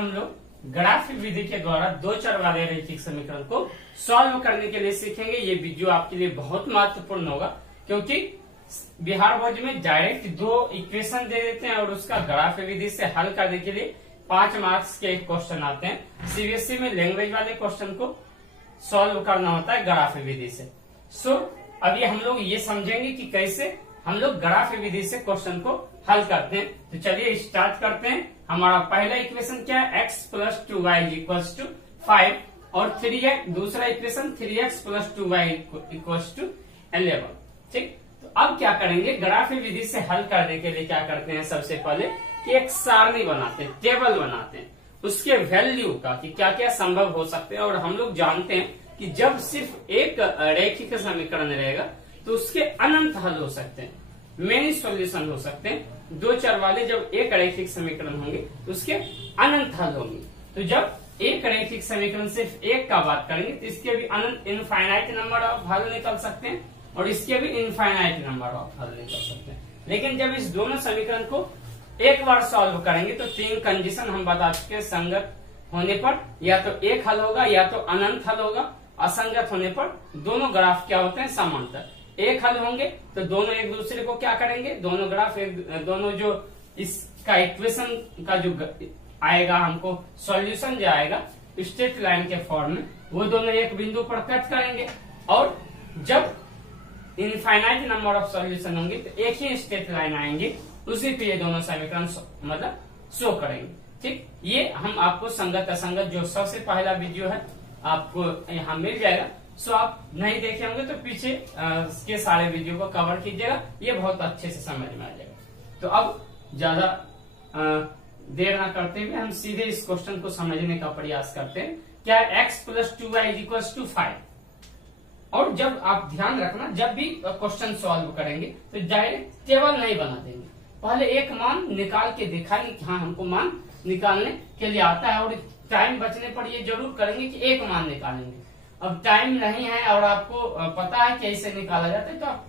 हम लोग ग्राफ विधि के द्वारा दो चर वाले रैखिक समीकरण को सॉल्व करने के लिए सीखेंगे। ये वीडियो आपके लिए बहुत महत्वपूर्ण होगा, क्योंकि बिहार बोर्ड में डायरेक्ट दो इक्वेशन दे देते हैं और उसका ग्राफ विधि से हल करने के लिए 5 मार्क्स के क्वेश्चन आते हैं। सीबीएसई में लैंग्वेज वाले क्वेश्चन को सॉल्व करना होता है ग्राफ विधि से। अभी हम लोग ये समझेंगे कि कैसे हम लोग ग्राफ विधि से क्वेश्चन को हल करते हैं। तो चलिए स्टार्ट करते हैं। हमारा पहला इक्वेशन क्या है, x + 2y = 5 और 3x, दूसरा इक्वेशन 3x + 2y = 11। ठीक, तो अब क्या करेंगे, ग्राफ विधि से हल करने के लिए क्या करते हैं, सबसे पहले कि एक सारणी बनाते हैं, टेबल बनाते हैं उसके वैल्यू का कि क्या क्या संभव हो सकते हैं। और हम लोग जानते हैं कि जब सिर्फ एक रैखिक समीकरण रहेगा तो उसके अनंत हल हो सकते हैं, मेनी सॉल्यूशन हो सकते हैं। दो चर वाले जब एक रैखिक समीकरण होंगे तो उसके अनंत हल होंगे। तो जब एक रैखिक समीकरण सिर्फ एक का बात करेंगे तो इसके भी अनंत इनफाइनाइट नंबर ऑफ हल निकल सकते हैं और इसके भी इनफाइनाइट नंबर ऑफ हल निकल सकते हैं। लेकिन जब इस दोनों समीकरण को एक बार सॉल्व करेंगे तो 3 कंडीशन हम बता चुके हैं। संगत होने पर या तो एक हल होगा या तो अनंत हल होगा। असंगत होने पर दोनों ग्राफ क्या होते हैं, समांतर। एक हल होंगे तो दोनों एक दूसरे को क्या करेंगे, दोनों ग्राफ दोनों जो इसका इक्वेशन का जो आएगा, हमको सॉल्यूशन जो आएगा स्ट्रेट लाइन के फॉर्म में, वो दोनों एक बिंदु पर कट करेंगे। और जब इनफाइनाइट नंबर ऑफ सॉल्यूशन होंगे तो एक ही स्ट्रेट लाइन आएंगे, उसी पे ये दोनों समीकरण मतलब शो करेंगे। ठीक, ये हम आपको संगत असंगत जो सबसे पहला वीडियो है आपको यहाँ मिल जाएगा। आप नहीं देखे होंगे तो पीछे के सारे वीडियो को कवर कीजिएगा, ये बहुत अच्छे से समझ में आ जाएगा। तो अब ज्यादा देर ना करते हुए हम सीधे इस क्वेश्चन को समझने का प्रयास करते हैं। क्या x + 2y = 5। और जब आप ध्यान रखना, जब भी क्वेश्चन सॉल्व करेंगे तो डायरेक्ट टेबल नहीं बना देंगे, पहले एक मान निकाल के दिखाएंगे कि हाँ हमको मान निकालने के लिए आता है। और टाइम बचने पर ये जरूर करेंगे कि एक मान निकालेंगे। अब टाइम नहीं है और आपको पता है कैसे निकाला जाता है तो आप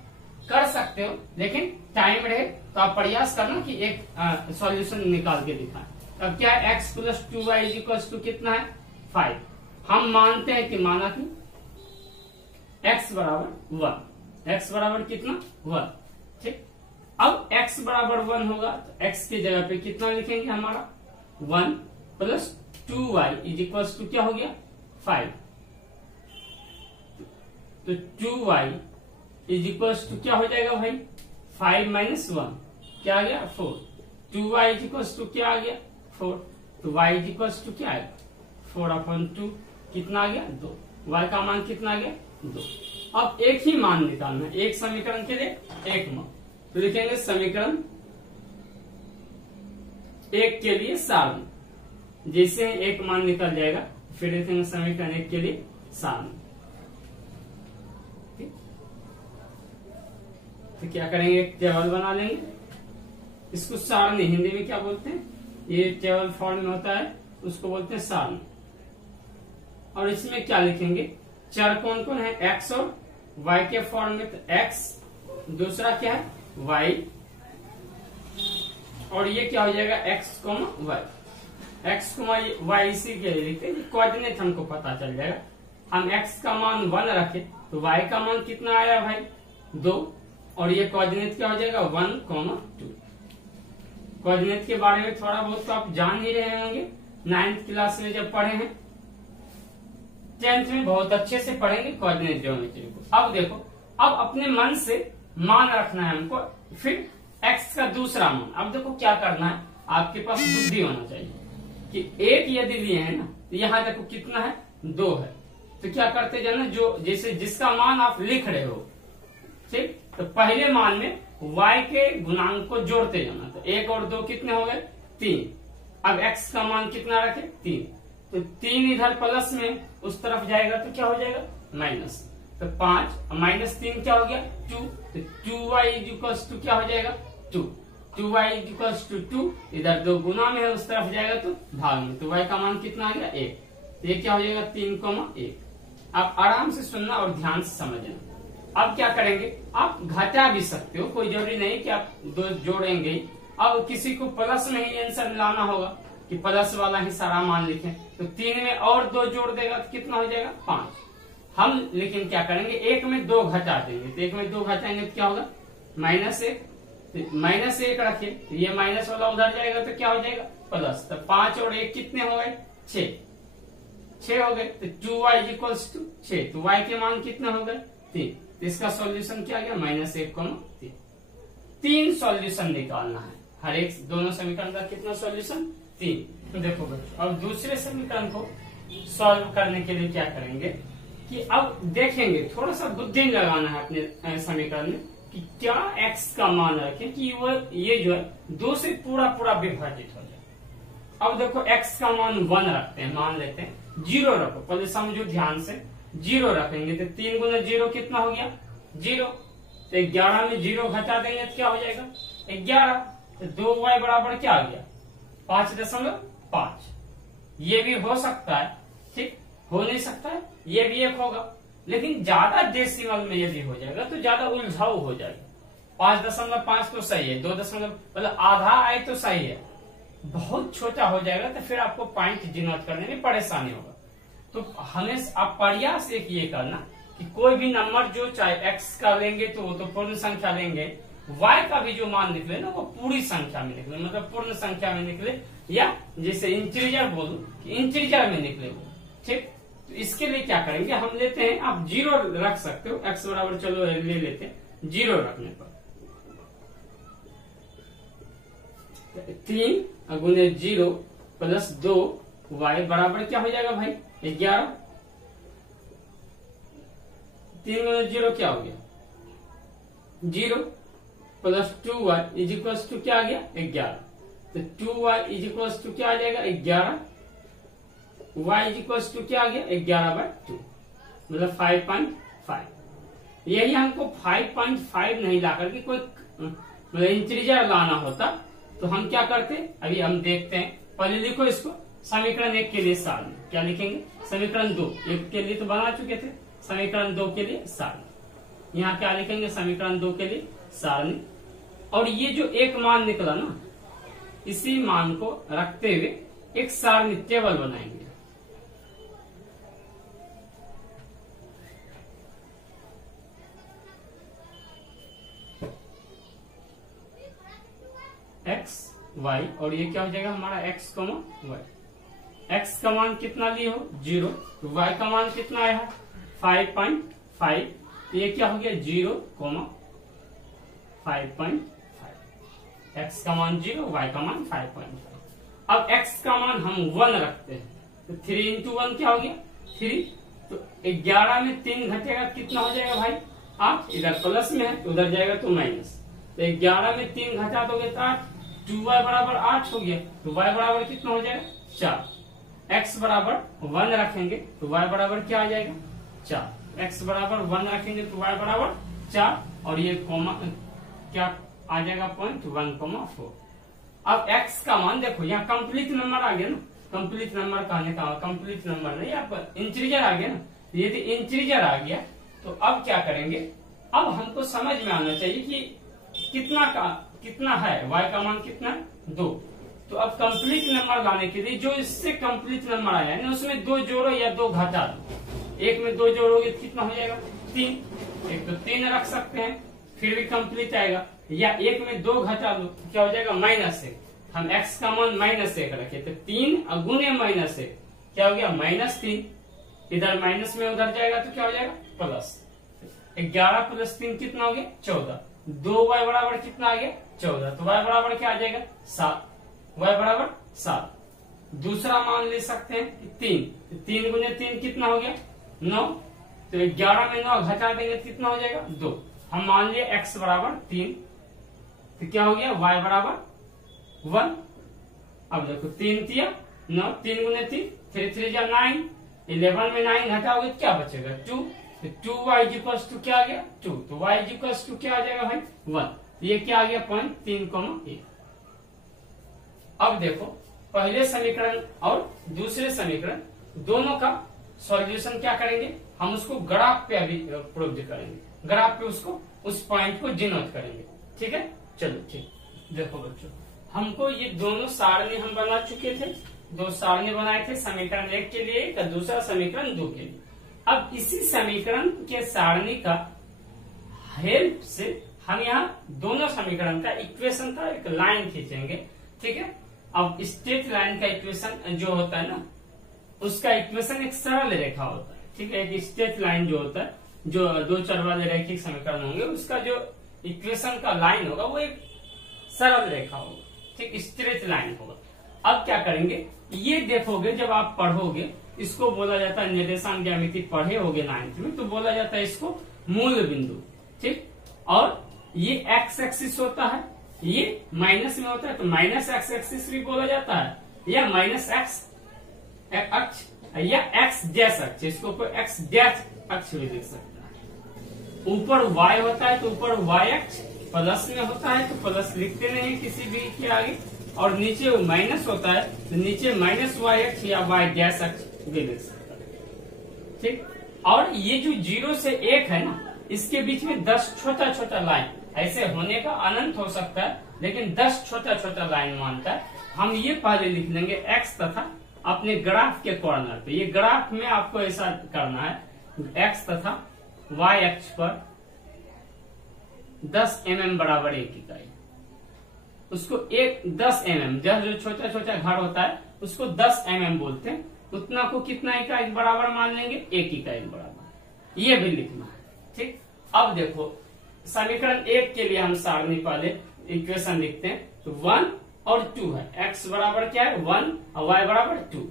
कर सकते हो, लेकिन टाइम रहे तो आप प्रयास करना कि एक सॉल्यूशन निकाल के दिखाएं। अब क्या है, x + 2y = कितना है, 5। हम मानते हैं कि माना कि x = 1। x बराबर कितना, 1। ठीक, अब x = 1 होगा तो x की जगह पे कितना लिखेंगे, हमारा 1 + 2y = क्या हो गया, 5। तो 2y = क्या हो जाएगा भाई, 5 - 1 क्या आ गया, 4। 2y = क्या आ गया, 4। तो y = क्या आएगा, 4/2 कितना आ गया, 2। y का मान कितना आ गया, 2। अब एक ही मान निकालना है, एक समीकरण के लिए एक मान। तो लिखेंगे समीकरण एक के लिए सारणी। जैसे एक मान निकल जाएगा फिर लिखेंगे समीकरण एक के लिए सारणी। तो क्या करेंगे, एक टेबल बना लेंगे, इसको सारणी हिंदी में क्या बोलते हैं, ये टेबल फॉर्म में होता है उसको बोलते हैं सारणी। और इसमें क्या लिखेंगे, चर कौन कौन है, x और y के फॉर्म में। तो x, दूसरा क्या है, y, और ये क्या हो जाएगा, x, y। x, y इसी के लिए लिखते हैं, कोऑर्डिनेट हमको पता चल जाएगा। हम x का मान 1 रखे तो y का मान कितना आया भाई, 2। और ये कोऑर्डिनेट क्या हो जाएगा, 1, 2। कोऑर्डिनेट के बारे में थोड़ा बहुत तो आप जान ही रहे होंगे, 9th क्लास में जब पढ़े हैं, 10th में बहुत अच्छे से पढ़ेंगे कोऑर्डिनेट ज्योमेट्री को। अब देखो, अब अपने मन से मान रखना है हमको, फिर x का दूसरा मान। अब देखो क्या करना है, आपके पास बुद्धि होना चाहिए कि एक यदि लिए है ना, तो यहाँ देखो कितना है, 2 है। तो क्या करते जाना, जो जैसे जिसका मान आप लिख रहे हो, ठीक, तो पहले मान में y के गुणांक को जोड़ते जाना। तो 1 और 2 कितने हो गए, 3। अब x का मान कितना रखे, 3। तो 3 इधर प्लस में उस तरफ जाएगा तो क्या हो जाएगा, माइनस। तो 5 -3 क्या हो गया, 2। तो 2y = क्या हो जाएगा, 2। 2y = 2। इधर 2 गुना में है, उस तरफ जाएगा तो भाग में। तो y का मान कितना आ गया, 1। ये क्या हो जाएगा, 3, 1। आप आराम से सुनना और ध्यान से समझना। अब क्या करेंगे, आप घटा भी सकते हो, कोई जरूरी नहीं कि आप 2 जोड़ेंगे। अब किसी को प्लस में ही आंसर लाना होगा, कि प्लस वाला ही सारा मान लिखें, तो 3 में और 2 जोड़ देगा तो कितना हो जाएगा 5। हम लेकिन क्या करेंगे, 1 में 2 घटा देंगे, तो 1 में 2 घटाएंगे तो क्या होगा -1, -1 रखे, तो ये माइनस वाला उधर जाएगा तो क्या हो जाएगा प्लस। तो 5 और 1 कितने हो गए 6 हो गए, तो 2y = 6, तो y के मान कितने हो गए 3। तो इसका सॉल्यूशन क्या गया -1, 3 सॉल्यूशन निकालना है हर एक दोनों समीकरण का, कितना सॉल्यूशन 3। तो देखो बच्चों अब दूसरे समीकरण को सॉल्व करने के लिए क्या करेंगे कि अब देखेंगे, थोड़ा सा बुद्धि लगाना है अपने समीकरण में कि क्या x का मान रखें कि वो ये जो है 2 से पूरा विभाजित हो जाए। अब देखो x का मान 1 रखते हैं, मान लेते हैं 0 रखो, पहले समझो ध्यान से, 0 रखेंगे तो 3 गुना 0 कितना हो गया 0, तो 11 में 0 घटा देंगे तो क्या हो जाएगा 11, तो 2y बराबर क्या आ गया 5.5। ये भी हो सकता है, ठीक, हो नहीं सकता है, ये भी एक होगा, लेकिन ज्यादा डेसिमल में यदि हो जाएगा तो ज्यादा उलझाऊ हो जाएगा। 5.5 तो सही है, 2 मतलब आधा आए तो सही है, बहुत छोटा हो जाएगा तो फिर आपको पॉइंट डिनोट करने में परेशानी होगा। तो हमेशा आप प्रयास एक ये करना कि कोई भी नंबर जो चाहे x का लेंगे तो वो तो पूर्ण संख्या लेंगे, y का भी जो मान निकले ना वो पूरी संख्या में निकले, मतलब पूर्ण संख्या में निकले, या जैसे इंटीजर बोलूं कि इंटीजर में निकले वो, ठीक। तो इसके लिए क्या करेंगे, हम लेते हैं, आप 0 रख सकते हो, x बराबर चलो ले लेते हैं 0 रखने पर 3 गुने 0 प्लस 2 y बराबर क्या हो जाएगा भाई 11। 3 गुने 0 क्या हो गया 0 प्लस 2y = क्या आ गया 11, तो 2y = क्या आ जाएगा 11, y = क्या आ गया 11/2, मतलब 5.5। यही हमको 5.5 नहीं ला करके कोई मतलब इंटीजर लाना होता तो हम क्या करते, अभी हम देखते हैं। पहले लिखो इसको, समीकरण 1 के लिए सारणी क्या लिखेंगे, समीकरण 2 1 के लिए तो बना चुके थे, समीकरण 2 के लिए सारणी, यहाँ क्या लिखेंगे समीकरण 2 के लिए सारणी। और ये जो एक मान निकला ना, इसी मान को रखते हुए एक सारणी टेबल बनाएंगे। x y, और ये क्या हो जाएगा हमारा x, y। x का मान कितना लिए हो 0, तो y का मान कितना आया है 5.5, ये क्या हो गया 0, 5.5, x का मान 0, y का मान 5.5। अब x का मान हम 1 रखते हैं, तो 3 × 1 क्या हो गया 3, तो 11 में 3 घटेगा कितना हो जाएगा भाई 8, इधर प्लस में है तो उधर जाएगा तो माइनस, तो 11 में 3 घटा दोगे तो 8, 2y बराबर 8 हो गया, तो y बराबर कितना हो जाएगा 4। x बराबर 1 रखेंगे तो y बराबर क्या आ जाएगा 4, x बराबर 1 रखेंगे तो y बराबर 4, और ये कॉमा क्या आ जाएगा 0.1,4। अब x का मान देखो, यहाँ कंप्लीट नंबर आ गया ना, कंप्लीट नंबर कहने का कंप्लीट नंबर नहीं, आप इंटीजर आ गया ना, यदि इंटीजर आ गया तो अब क्या करेंगे, अब हमको समझ में आना चाहिए कि कितना है, y का मान कितना है 2। तो अब कंप्लीट नंबर लाने के लिए जो इससे कंप्लीट नंबर आया है ना, उसमें 2 जोड़ो या 2 घटा दो। 1 में 2 जोड़ोगे तो कितना हो जाएगा 3, एक तो 3 रख सकते हैं फिर भी कंप्लीट आएगा, या 1 में 2 घटा दो तो क्या हो जाएगा -1। हम x का मान -1 रखे, तो 3 गुने -1 क्या हो गया -3, इधर माइनस में उधर जाएगा तो क्या हो जाएगा प्लस। 11 + 3 कितना हो गया 14, 2y बराबर कितना आ गया 14, तो y बराबर क्या आ जाएगा 7, y बराबर 7। दूसरा मान ले सकते हैं 3, 3 गुने 3 कितना हो गया 9, तो 11 में 9 घटा देंगे कितना हो जाएगा 2। हम मान लिए x बराबर 3, तो क्या हो गया y बराबर 1। अब देखो 3 तिया 9, 3 गुने 3, 3 3 जा 9, 11 में 9 घटाओगे तो क्या बचेगा 2, तो 2y = क्या आ गया 2, तो y = क्या आ जाएगा भाई 1, ये क्या आ गया 0.3,1। अब देखो पहले समीकरण और दूसरे समीकरण दोनों का सॉल्यूशन क्या करेंगे, हम उसको ग्राफ पे अभी प्रूव करेंगे, ग्राफ पे उसको उस पॉइंट को डिनोट करेंगे, ठीक है। चलो ठीक, देखो बच्चों हमको ये दोनों सारणी हम बना चुके थे, दो सारणी बनाए थे, समीकरण 1 के लिए एक, दूसरा समीकरण 2 के लिए। अब इसी समीकरण के सारणी का हेल्प से हम यहाँ दोनों समीकरण का इक्वेशन का एक लाइन खींचेंगे, ठीक है। अब स्ट्रेट लाइन का इक्वेशन जो होता है ना, उसका इक्वेशन एक सरल रेखा होता है, ठीक है। एक स्ट्रेट लाइन जो होता है, जो दो चर वाले रैखिक समीकरण होंगे, उसका जो इक्वेशन का लाइन होगा वो एक सरल रेखा होगा, ठीक, स्ट्रेट लाइन होगा। अब क्या करेंगे, ये देखोगे जब आप पढ़ोगे, इसको बोला जाता है निर्देशांक ज्यामिति पढ़े होगे 9th में, तो बोला जाता है इसको मूल बिंदु, ठीक। और ये एक्स एक्सिस होता है, ये माइनस में होता है, तो माइनस एक्स एक्सिस भी बोला जाता है, या माइनस एक्स अक्ष या एक्स डैश अक्ष, इसको कोई एक्स डैश अक्ष भी लिख सकता है। ऊपर वाई होता है तो ऊपर वाई अक्ष, प्लस में होता है तो प्लस लिखते नहीं किसी भी के आगे, और नीचे माइनस होता है तो नीचे माइनस वाई अक्ष या वाई डैश अक्ष भी लिख सकता है, ठीक। और ये जो 0 से 1 है ना, इसके बीच में 10 छोटा छोटा लाइन, ऐसे होने का अनंत हो सकता है, लेकिन 10 छोटा छोटा लाइन मानता है। हम ये पहले लिख लेंगे एक्स तथा अपने ग्राफ के कॉर्नर पे, ये ग्राफ में आपको ऐसा करना है, एक्स तथा वाई अक्ष पर 10 mm बराबर 1 इकाई, उसको 10 mm, जो छोटा छोटा घर होता है उसको 10 mm बोलते हैं, उतना को कितना इकाई बराबर मान लेंगे, 1 इकाई बराबर, ये भी लिखना है, ठीक। अब देखो समीकरण 1 के लिए हम सारणी पहले इक्वेशन लिखते हैं, तो 1 और 2 है, x बराबर क्या है 1 और y बराबर 2,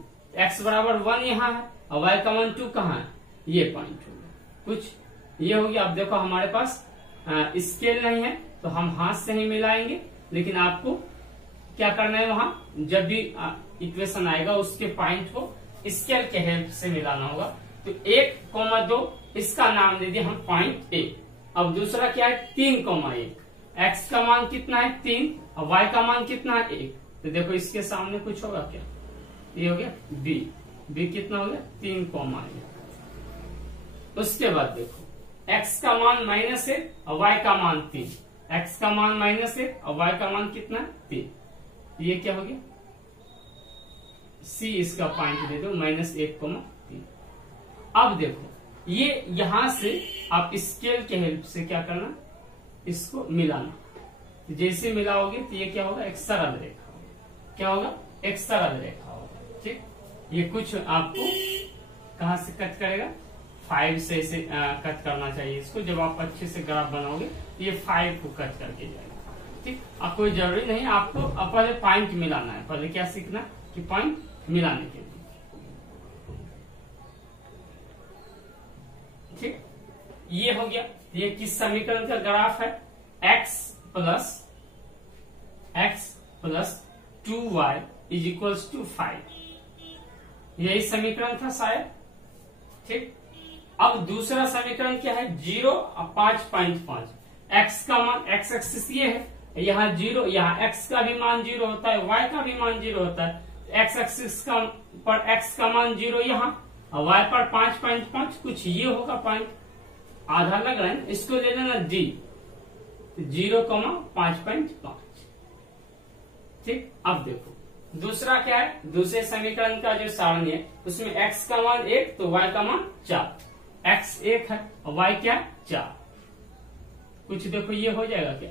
x बराबर 1 यहाँ है और y का मान 2 कहाँ है, ये पॉइंट हो गया, कुछ ये हो गया। अब देखो हमारे पास स्केल नहीं है तो हम हाथ से ही मिलाएंगे, लेकिन आपको क्या करना है, वहां जब भी इक्वेशन आएगा उसके पॉइंट को स्केल के हेल्प से मिलाना होगा। तो 1,2 इसका नाम दे दिया हम पॉइंट ए। अब दूसरा क्या है 3,1, x का मान कितना है 3 और y का मान कितना है 1, तो देखो इसके सामने कुछ होगा क्या, ये हो गया b कितना हो गया 3,1। उसके बाद देखो x का मान -1 और y का मान 3, x का मान -1 और y का मान कितना 3, ये क्या हो गया c, इसका पॉइंट दे दो -1,3। अब देखो ये यहां से आप स्केल के हेल्प से क्या करना, इसको मिलाना, तो जैसे मिलाओगे तो ये क्या होगा, एक सरल रेखा होगा, क्या होगा, एक सरल रेखा होगा, ठीक। ये कुछ आपको कहां से कट करेगा, 5 से इसे कट करना चाहिए इसको, जब आप अच्छे से ग्राफ बनाओगे तो ये 5 को कट करके जाएगा, ठीक। अब कोई जरूरी नहीं, आपको पहले पॉइंट मिलाना है, पहले क्या सीखना कि पॉइंट मिलाने के लिए, ठीक। ये हो गया, ये किस समीकरण का ग्राफ है, x plus 2y is equals to 5, यही समीकरण था शायद, ठीक। अब दूसरा समीकरण क्या है, 0 और 5.5, x का मान, x एक्सिस ये है, यहाँ 0, यहाँ x का भी मान 0 होता है, y का भी मान 0 होता है, x एक्सिस का पर x का मान 0 यहाँ और y पर 5.5, कुछ ये होगा पॉइंट, आधा लग रहा है, इसको ले लेना d, 0,5.5, ठीक। अब देखो दूसरा क्या है, दूसरे समीकरण का जो सारणी है उसमें x का मान 1 तो y का मान 4, x 1 है और y क्या 4, कुछ देखो ये हो जाएगा क्या,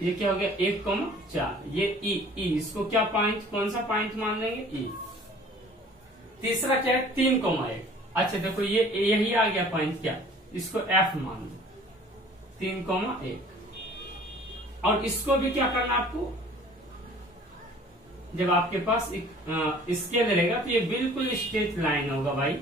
ये क्या हो गया 1,4, ये ई, इसको क्या पॉइंट, कौन सा पॉइंट मान लेंगे, ई। तीसरा क्या है 3,1, अच्छा देखो ये यही आ गया पॉइंट, क्या इसको f मान लो 3,1, और इसको भी क्या करना आपको, जब आपके पास एक स्केल रहेगा तो ये बिल्कुल स्ट्रेट लाइन होगा भाई,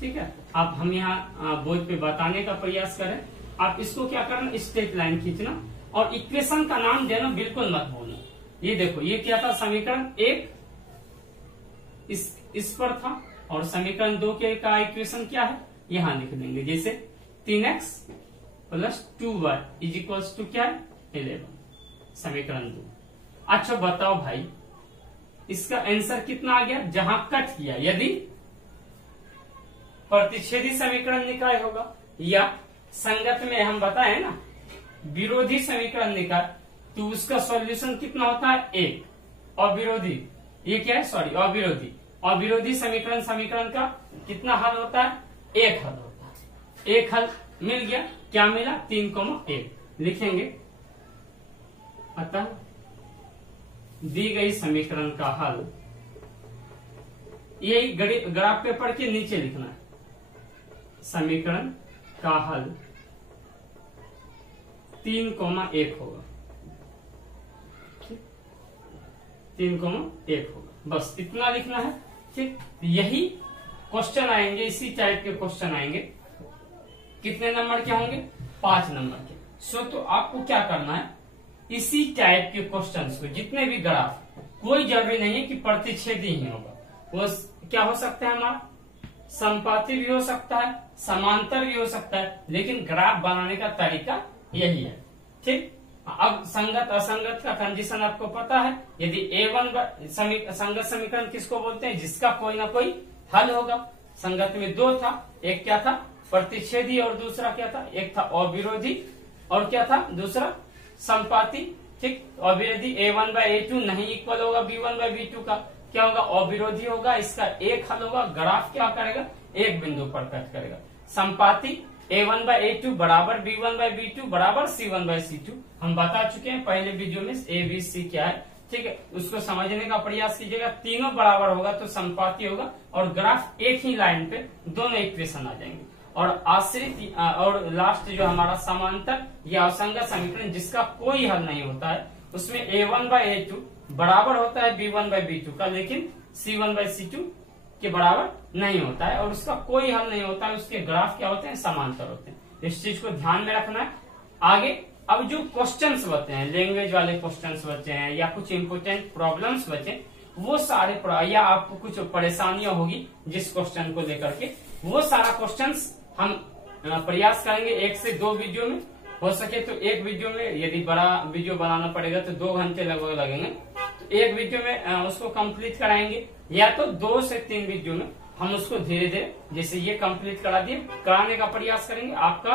ठीक है। आप हम यहाँ बोर्ड पे बताने का प्रयास करें, आप इसको क्या करना, स्ट्रेट लाइन खींचना, और इक्वेशन का नाम देना बिल्कुल मत भूलना। ये देखो ये क्या था, समीकरण 1 इस पर था, और समीकरण 2 के का इक्वेशन क्या है यहां लिख देंगे, जैसे 3x plus 2y is equals to क्या है 11, समीकरण 2। अच्छा बताओ भाई इसका आंसर कितना आ गया, जहां कट किया, यदि प्रतिच्छेदी समीकरण निकाय होगा या संगत में, हम बताए ना विरोधी समीकरण निकाल तो उसका सॉल्यूशन कितना होता है, एक। और विरोधी, ये क्या है, सॉरी, अविरोधी, अविरोधी समीकरण का कितना हल होता है, एक हल होता है। एक हल मिल गया, क्या मिला, 3,1 लिखेंगे। अतः दी गई समीकरण का हल, यही ग्राफ पेपर के नीचे लिखना है, समीकरण का हल 3,1 होगा, 3,1 होगा, बस इतना लिखना है। ठीक, यही क्वेश्चन आएंगे, इसी टाइप के क्वेश्चन आएंगे। कितने नंबर के होंगे, 5 नंबर के। तो आपको क्या करना है, इसी टाइप के क्वेश्चंस को, जितने भी ग्राफ, कोई जरूरी नहीं है कि प्रतिच्छेदी ही होगा, वो क्या हो सकता है हमारा, संपाती भी हो सकता है, समांतर भी हो सकता है, लेकिन ग्राफ बनाने का तरीका यही है। ठीक, अब संगत असंगत का कंडीशन आपको पता है। यदि A1 संगत समीकरण किसको बोलते हैं, जिसका कोई ना कोई हल होगा। संगत में 2 था, एक क्या था, प्रतिच्छेदी, और दूसरा क्या था, एक था अविरोधी, और क्या था दूसरा, संपाती। ठीक, अविरोधी A1/A2 नहीं इक्वल होगा B1/B2 का, क्या होगा, अविरोधी होगा, इसका एक हल होगा। ग्राफ क्या करेगा, एक बिंदु पर कट करेगा। संपाती A1/A2 बराबर B1/B2 बराबर C1/C2, हम बता चुके हैं पहले वीडियो में ABC क्या है। ठीक है, उसको समझने का प्रयास कीजिएगा। तीनों बराबर होगा तो संपाती होगा, और ग्राफ एक ही लाइन पे दोनों इक्वेशन आ जाएंगे। और आश्रित और लास्ट जो हमारा समांतर या असंगत समीकरण जिसका कोई हल नहीं होता है, उसमें A1/A2 बराबर होता है B1/B2 का, लेकिन C1/C2 के बराबर नहीं होता है, और उसका कोई हल नहीं होता है। उसके ग्राफ क्या होते हैं, समांतर होते हैं। इस चीज को ध्यान में रखना है। आगे अब जो क्वेश्चंस बचे हैं, लैंग्वेज वाले क्वेश्चंस बचे हैं, या कुछ इंपोर्टेंट प्रॉब्लम्स बचे, वो सारे, या आपको कुछ परेशानियां होगी जिस क्वेश्चन को लेकर के, वो सारा क्वेश्चंस हम प्रयास करेंगे 1 से 2 वीडियो में। हो सके तो एक वीडियो में, यदि बड़ा वीडियो बनाना पड़ेगा तो 2 घंटे लगभग लगेंगे, तो एक वीडियो में उसको कंप्लीट कराएंगे, या तो 2 से 3 वीडियो में हम उसको धीरे धीरे, जैसे ये कंप्लीट करा दिए, कराने का प्रयास करेंगे। आपका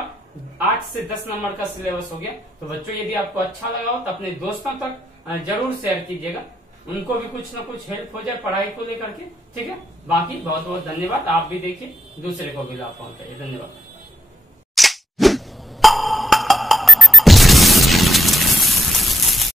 8 से 10 नंबर का सिलेबस हो गया। तो बच्चों, यदि आपको अच्छा लगा हो तो अपने दोस्तों तक जरूर शेयर कीजिएगा, उनको भी कुछ ना कुछ हेल्प हो जाए पढ़ाई को लेकर के। ठीक है, बाकी बहुत बहुत धन्यवाद। आप भी देखिए, दूसरे को भी लाभ पहुंचाइए। धन्यवाद।